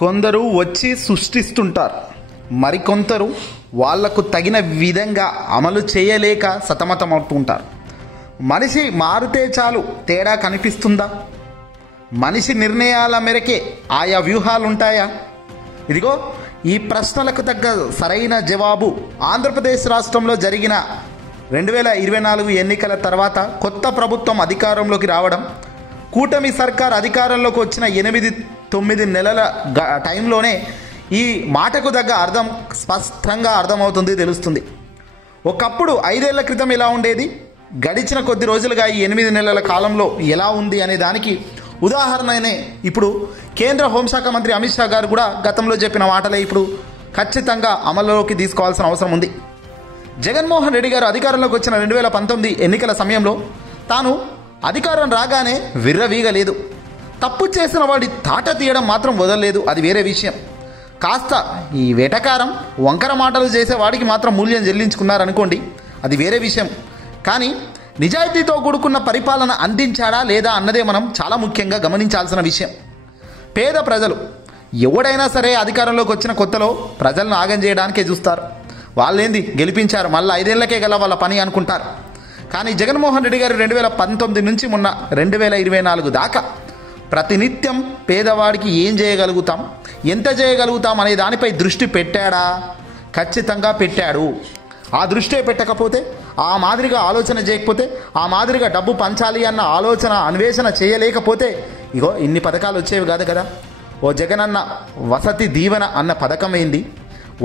కొందరు వచ్చి సృష్టిస్తుంటారు, మరికొందరు వాళ్లకు తగిన విధంగా అమలు చేయలేక సతమతమవుతుంటారు. మనిషి మారితే చాలు తేడా కనిపిస్తుందా? మనిషి నిర్ణయాల మేరకే ఆయా వ్యూహాలుంటాయా? ఇదిగో ఈ ప్రశ్నలకు తగ్గ సరైన జవాబు ఆంధ్రప్రదేశ్ రాష్ట్రంలో జరిగిన 2024 ఎన్నికల తర్వాత కొత్త ప్రభుత్వం అధికారంలోకి రావడం, కూటమి సర్కార్ అధికారంలోకి వచ్చిన 8-9 నెలల టైంలోనే ఈ మాటకు తగ్గ అర్థం స్పష్టంగా అర్థమవుతుంది, తెలుస్తుంది. ఒకప్పుడు 5 ఏళ్ల క్రితం ఎలా ఉండేది, గడిచిన కొద్ది రోజులుగా ఈ 8 నెలల కాలంలో ఎలా ఉంది అనే దానికి ఉదాహరణనే ఇప్పుడు కేంద్ర హోంశాఖ మంత్రి అమిత్ షా గారు కూడా గతంలో చెప్పిన మాటలే ఇప్పుడు ఖచ్చితంగా అమలులోకి తీసుకోవాల్సిన అవసరం ఉంది. జగన్మోహన్ రెడ్డి గారు అధికారంలోకి వచ్చిన 2019 ఎన్నికల సమయంలో తాను అధికారం రాగానే విర్రవీగలేదు. తప్పు చేసిన వాడి తాట తీయడం మాత్రం వదలలేదు, అది వేరే విషయం. కాస్త ఈ వెటకారం వంకర మాటలు చేసేవాడికి మాత్రం మూల్యం చెల్లించుకున్నారనుకోండి, అది వేరే విషయం. కానీ నిజాయితీతో కూడుకున్న పరిపాలన అందించాడా లేదా అన్నదే మనం చాలా ముఖ్యంగా గమనించాల్సిన విషయం. పేద ప్రజలు ఎవడైనా సరే అధికారంలోకి వచ్చిన కొత్తలో ప్రజలను ఆగం చేయడానికే చూస్తారు. వాళ్ళేంది గెలిపించారు, మళ్ళీ 5 ఏళ్లకే గల వాళ్ళ పని అనుకుంటారు. కానీ జగన్మోహన్ రెడ్డి గారు 2019 నుంచి మొన్న 2024 దాకా ప్రతినిత్యం పేదవాడికి ఏం చేయగలుగుతాం, ఎంత చేయగలుగుతాం అనే దానిపై దృష్టి పెట్టాడా? ఖచ్చితంగా పెట్టాడు. ఆ దృష్టే పెట్టకపోతే, ఆ మాదిరిగా ఆలోచన చేయకపోతే, ఆ మాదిరిగా డబ్బు పంచాలి అన్న ఆలోచన అన్వేషణ చేయలేకపోతే ఇగో ఇన్ని పథకాలు వచ్చేవి కాదు కదా. ఓ జగనన్న వసతి దీవెన అన్న పథకం ఏంది,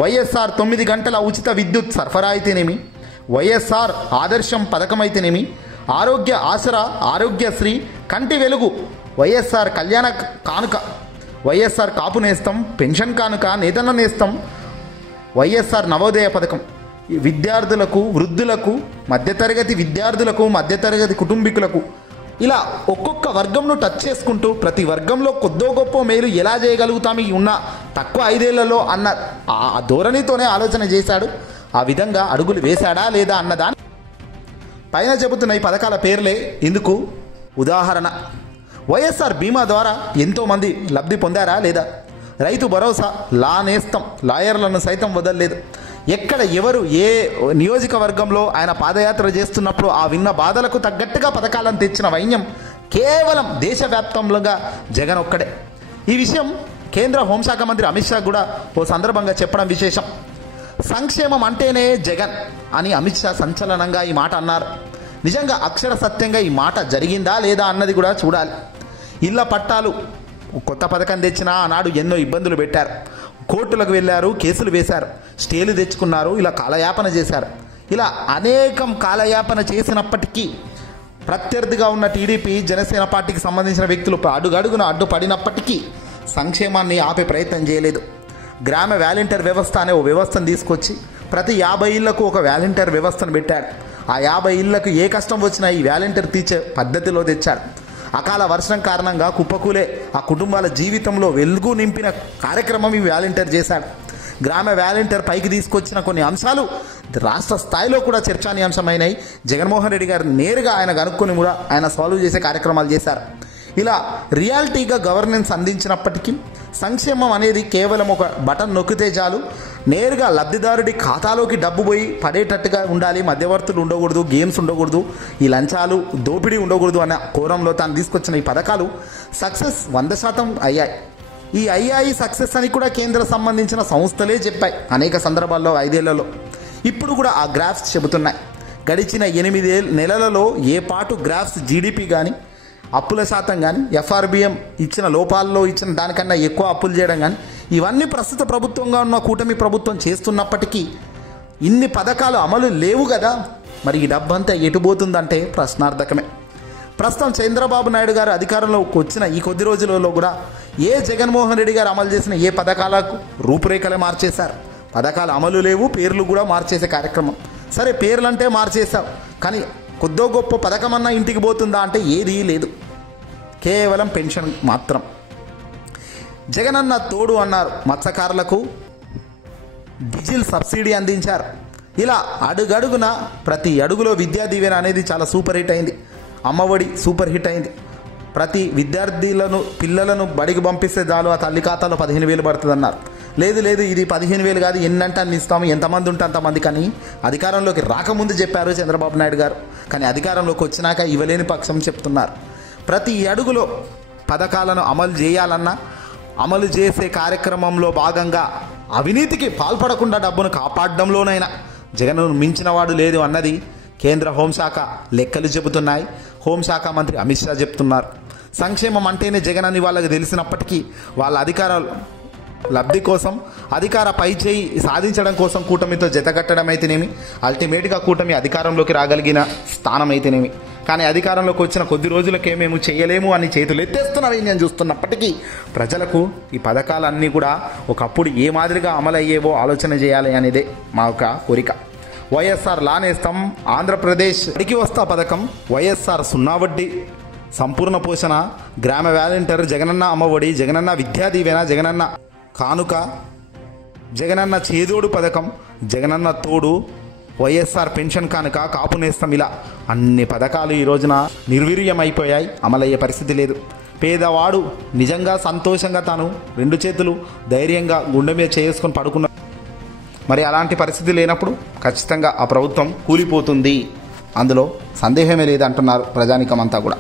వైఎస్ఆర్ 9 గంటల ఉచిత విద్యుత్ సరఫరా అయితేనేమి, వైఎస్ఆర్ ఆదర్శం పథకం అయితేనేమి, ఆరోగ్య ఆసరా, ఆరోగ్యశ్రీ, కంటి వెలుగు, వైఎస్ఆర్ కళ్యాణ కానుక, వైఎస్ఆర్ కాపు నేస్తం, పెన్షన్ కానుక, నేతన్న నేస్తం, వైఎస్ఆర్ నవోదయ పథకం, విద్యార్థులకు, వృద్ధులకు, మధ్యతరగతి విద్యార్థులకు, మధ్యతరగతి కుటుంబీకులకు, ఇలా ఒక్కొక్క వర్గంను టచ్ చేసుకుంటూ ప్రతి వర్గంలో కొద్దో గొప్ప మేలు ఎలా చేయగలుగుతాం ఈ ఉన్న తక్కువ 5 ఏళ్లలో అన్న ఆ ధోరణితోనే ఆలోచన చేశాడు. ఆ విధంగా అడుగులు వేశాడా లేదా అన్నదాన్ని పైన చెబుతున్న ఈ పథకాల పేర్లే ఇందుకు ఉదాహరణ. వైఎస్ఆర్ బీమా ద్వారా ఎంతోమంది లబ్ధి పొందారా లేదా? రైతు భరోసా, లా నేస్తం, లాయర్లను సైతం వదలలేదు. ఎక్కడ ఎవరు ఏ నియోజకవర్గంలో ఆయన పాదయాత్ర చేస్తున్నప్పుడు ఆ విన్న బాధలకు తగ్గట్టుగా పథకాలను తెచ్చిన వైన్యం కేవలం దేశవ్యాప్తంగా జగన్ ఒక్కడే. ఈ విషయం కేంద్ర హోంశాఖ మంత్రి అమిత్ షా కూడా ఓ సందర్భంగా చెప్పడం విశేషం. సంక్షేమం అంటేనే జగన్ అని అమిత్ షా సంచలనంగా ఈ మాట అన్నారు. నిజంగా అక్షర సత్యంగా ఈ మాట జరిగిందా లేదా అన్నది కూడా చూడాలి. ఇళ్ల పట్టాలు కొత్త పథకం తెచ్చినా ఆనాడు ఎన్నో ఇబ్బందులు పెట్టారు. కోర్టులకు వెళ్ళారు, కేసులు వేశారు, స్టేలు తెచ్చుకున్నారు, ఇలా కాలయాపన చేశారు. ఇలా అనేకం కాలయాపన చేసినప్పటికీ ప్రత్యర్థిగా ఉన్న టీడీపీ, జనసేన పార్టీకి సంబంధించిన వ్యక్తులు అడుగడుగున అడ్డుపడినప్పటికీ సంక్షేమాన్ని ఆపే ప్రయత్నం చేయలేదు. గ్రామ వాలంటీర్ వ్యవస్థ అనే ఓ వ్యవస్థను తీసుకొచ్చి ప్రతి 50 ఇళ్లకు ఒక వాలంటీర్ వ్యవస్థను పెట్టాడు. ఆ 50 ఇళ్లకు ఏ కష్టం వచ్చినా ఈ వాలంటీర్ తీర్చే పద్ధతిలో తెచ్చాడు. అకాల వర్షం కారణంగా కుప్పకూలే ఆ కుటుంబాల జీవితంలో వెలుగు నింపిన కార్యక్రమం ఈ వాలంటీర్ చేశాడు. గ్రామ వాలంటీర్ పైకి తీసుకొచ్చిన కొన్ని అంశాలు రాష్ట్ర స్థాయిలో కూడా చర్చానీయాంశమైనాయి. జగన్మోహన్ రెడ్డి గారు నేరుగా ఆయన కనుక్కొని కూడా ఆయన సాల్వ్ చేసే కార్యక్రమాలు చేశారు. ఇలా రియాలిటీగా గవర్నెన్స్ అందించినప్పటికీ సంక్షేమం అనేది కేవలం ఒక బటన్ నొక్కితే చాలు, నేరుగా లబ్ధిదారుడి ఖాతాలోకి డబ్బు పోయి పడేటట్టుగా ఉండాలి, మధ్యవర్తులు ఉండకూడదు, గేమ్స్ ఉండకూడదు, ఈ లంచాలు దోపిడీ ఉండకూడదు అన్న కోణంలో తాను తీసుకొచ్చిన ఈ పథకాలు సక్సెస్ 100% అయ్యాయి. సక్సెస్ అని కూడా కేంద్ర సంబంధించిన సంస్థలే చెప్పాయి అనేక సందర్భాల్లో 5 ఏళ్లలో. ఇప్పుడు కూడా ఆ గ్రాఫ్స్ చెబుతున్నాయి. గడిచిన 8 నెలలలో ఏ పాటు గ్రాఫ్స్ జీడిపి కానీ, అప్పుల శాతం కానీ, ఎఫ్ఆర్బిఎం ఇచ్చిన లోపాల్లో ఇచ్చిన దానికన్నా ఎక్కువ అప్పులు చేయడం కానీ, ఇవన్నీ ప్రస్తుత ప్రభుత్వంగా ఉన్న కూటమి ప్రభుత్వం చేస్తున్నప్పటికీ ఇన్ని పథకాలు అమలు లేవు కదా. మరి ఈ డబ్బంతా ఎటుపోతుందంటే ప్రశ్నార్థకమే. ప్రస్తుతం చంద్రబాబు నాయుడు గారు అధికారంలోకి వచ్చిన ఈ కొద్ది రోజులలో కూడా జగన్మోహన్ రెడ్డి గారు అమలు చేసిన ఏ పథకాలకు రూపురేఖలే మార్చేశారు. పథకాలు అమలు లేవు, పేర్లు కూడా మార్చేసే కార్యక్రమం. సరే, పేర్లంటే మార్చేశావు, కానీ కొద్దో గొప్ప పథకమన్నా ఇంటికి పోతుందా అంటే ఏదీ లేదు, కేవలం పెన్షన్ మాత్రం. జగనన్న తోడు అన్నారు, మత్స్యకారులకు డీజిల్ సబ్సిడీ అందించారు. ఇలా అడుగడుగున ప్రతి అడుగులో విద్యా దీవెన అనేది చాలా సూపర్ హిట్ అయింది. అమ్మఒడి సూపర్ హిట్ అయింది. ప్రతి విద్యార్థులను పిల్లలను బడికి పంపిస్తే చాలు ఆ తల్లి ఖాతాలో 15,000 పడుతుంది అన్నారు. లేదు ఇది 15,000 కాదు, ఎన్నంటే అన్ని ఇస్తాము, ఎంతమంది ఉంటే అంతమంది కానీ అధికారంలోకి రాకముందు చెప్పారు చంద్రబాబు నాయుడు గారు. కానీ అధికారంలోకి వచ్చినాక ఇవ్వలేని పక్షం చెప్తున్నారు. ప్రతి అడుగులో పథకాలను అమలు చేయాలన్నా అమలు చేసే కార్యక్రమంలో భాగంగా అవినీతికి పాల్పడకుండా డబ్బును కాపాడడంలోనైనా జగన్ను మించిన వాడు లేదు అన్నది కేంద్ర హోంశాఖ లెక్కలు చెబుతున్నాయి. హోంశాఖ మంత్రి అమిత్ షా చెప్తున్నారు. సంక్షేమం అంటేనే జగన్ అని వాళ్ళకి తెలిసినప్పటికీ వాళ్ళ అధికార లబ్ధి కోసం, అధికార పైచేయి సాధించడం కోసం కూటమితో జతకట్టడం అయితేనేమి, అల్టిమేట్గా కూటమి అధికారంలోకి రాగలిగిన స్థానం అయితేనేమి. కానీ అధికారంలోకి వచ్చిన కొద్ది రోజులకే మేము చేయలేము అని చేతులు ఎత్తేస్తున్నవి నేను చూస్తున్నప్పటికీ ప్రజలకు ఈ పథకాలన్నీ కూడా ఒకప్పుడు ఏ మాదిరిగా అమలయ్యేవో ఆలోచన చేయాలి అనేదే మా యొక్క కోరిక. వైఎస్ఆర్ లానేస్తాం, ఆంధ్రప్రదేశ్ బడికి వస్తా పథకం, వైఎస్ఆర్ 0 వడ్డీ, సంపూర్ణ పోషణ, గ్రామ వాలంటీర్, జగనన్న అమ్మఒడి, జగనన్న విద్యా దీవెన, జగనన్న కానుక, జగనన్న చేదోడు పథకం, జగనన్న తోడు, వైఎస్ఆర్ పెన్షన్ కానుక, కాపు నేస్తం, ఇలా అన్ని పథకాలు ఈ రోజున నిర్వీర్యమైపోయాయి. అమలయ్యే పరిస్థితి లేదు. పేదవాడు నిజంగా సంతోషంగా తాను 2 చేతులు ధైర్యంగా గుండె మీద చేసుకొని పడుకున్న మరి అలాంటి పరిస్థితి లేనప్పుడు ఖచ్చితంగా ఆ ప్రభుత్వం కూలిపోతుంది. అందులో సందేహమే లేదంటున్నారు ప్రజానికమంతా కూడా.